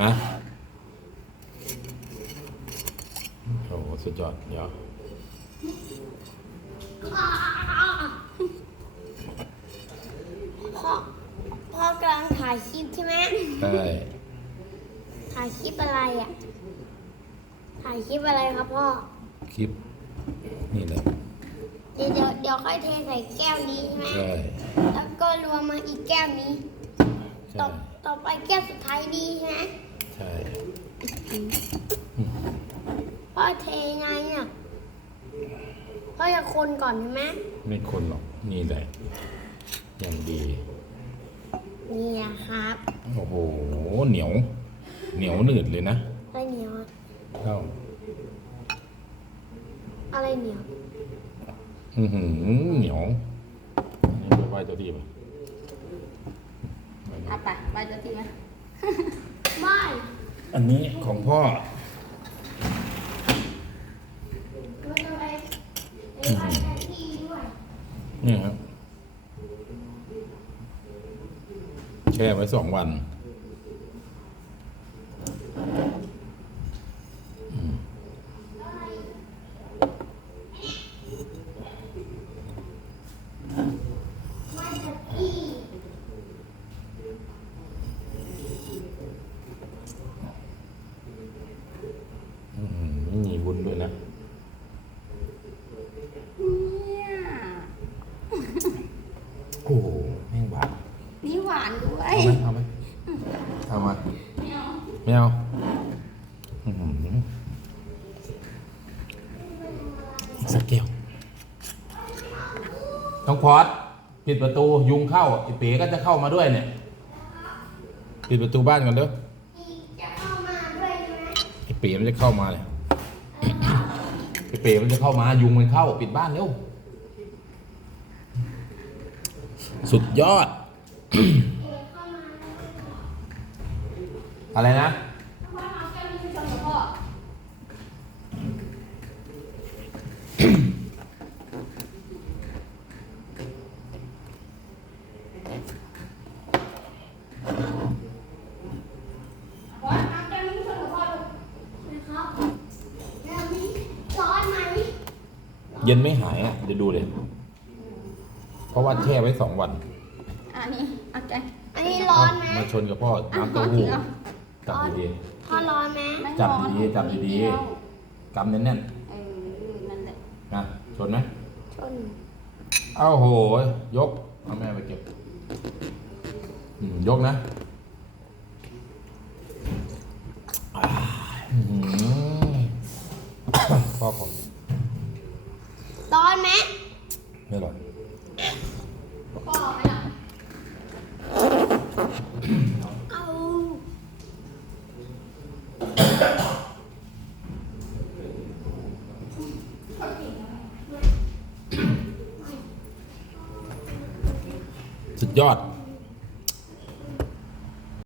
ฮะโอ้โหสุดยอดเดี๋ยวพ่อพ่อกำลังถ่ายคลิปใช่ไหมใช่ถ่ายคลิปอะไรอะ ถ่ายคลิปอะไรครับพ่อ คลิป นี่แหละเดี๋ยวเดี๋ยวเดี๋ยวค่อยเทใส่แก้วนี้ใช่ไหมใช่แล้วก็รวมมาอีกแก้วนี้ใช่ต่อต่อไปแก้วสุดท้ายดีใช่ไหมใช่พ่อเทไงอะพ่อจะคนก่อนใช่ไหมไม่คนหรอกนี่แหละอย่างดีนี่อะครับโอ้โหเหนียว เหนียวหนืดเลยนะอะไรเหนียวอะเข้าอะไรเหนียว อือหือเหนียวอันนี้ไปไหว้เจ้าที่ไปเอาไปไปเจะทีไหม ไม่อันนี้ของพ่อ เราจะไปไปไหว้เจ้าที่ด้วยนี่ครับแช่ไว้สองวัน ไหว้เจ้าที่ อืมมีวุ้นด้วยนะ เนี่ย โอ้โหแม่งหวานนี่หวานด้วยเอาไหมเอาไหมเอามาไม่เอาไม่เอาอื้อหืออีกสักแก้วต้องพอดปิดประตูยุงเข้าไอ้เป๋ก็จะเข้ามาด้วยเนี่ยปิดประตูบ้านก่อนเด้ออีกจะเข้ามาด้วยใช่ไหมไอ้เป๋มันจะเข้ามาเลยไอ้เป๋มันจะเข้ามายุงมันเข้า ปิดบ้านเร็ว สุดยอดเอ๋เข้ามาอะไรนะพ่อเอาแก้วนี้ไปชนกับพ่อพ่อเอาแก้วนี้ไปชนกับพ่อลูกนะครับแล้วนี่ร้อนไหมเย็นไม่หายอะ เดี๋ยวดูเลย เพราะว่าแช่ไว้สองวันอันนี้เอาใจอันนี้ร้อนไหมมาชนกับพ่ออะน้ำพ่อเต้าถืหู้อเอาจับดีพ่อร้อนไหมไม่จับร้อนดีๆจับดีๆนิเยวๆกำแน่นเออนั่นแหละๆนะชนไหมชนเอ้าโหยกเอาแม่ไปเก็บอืมยกนะอ่าอื้อหือพ่อผม ร้อนไหม ไม่หรอก พ่อไหมล่ะ เอา สุดยอด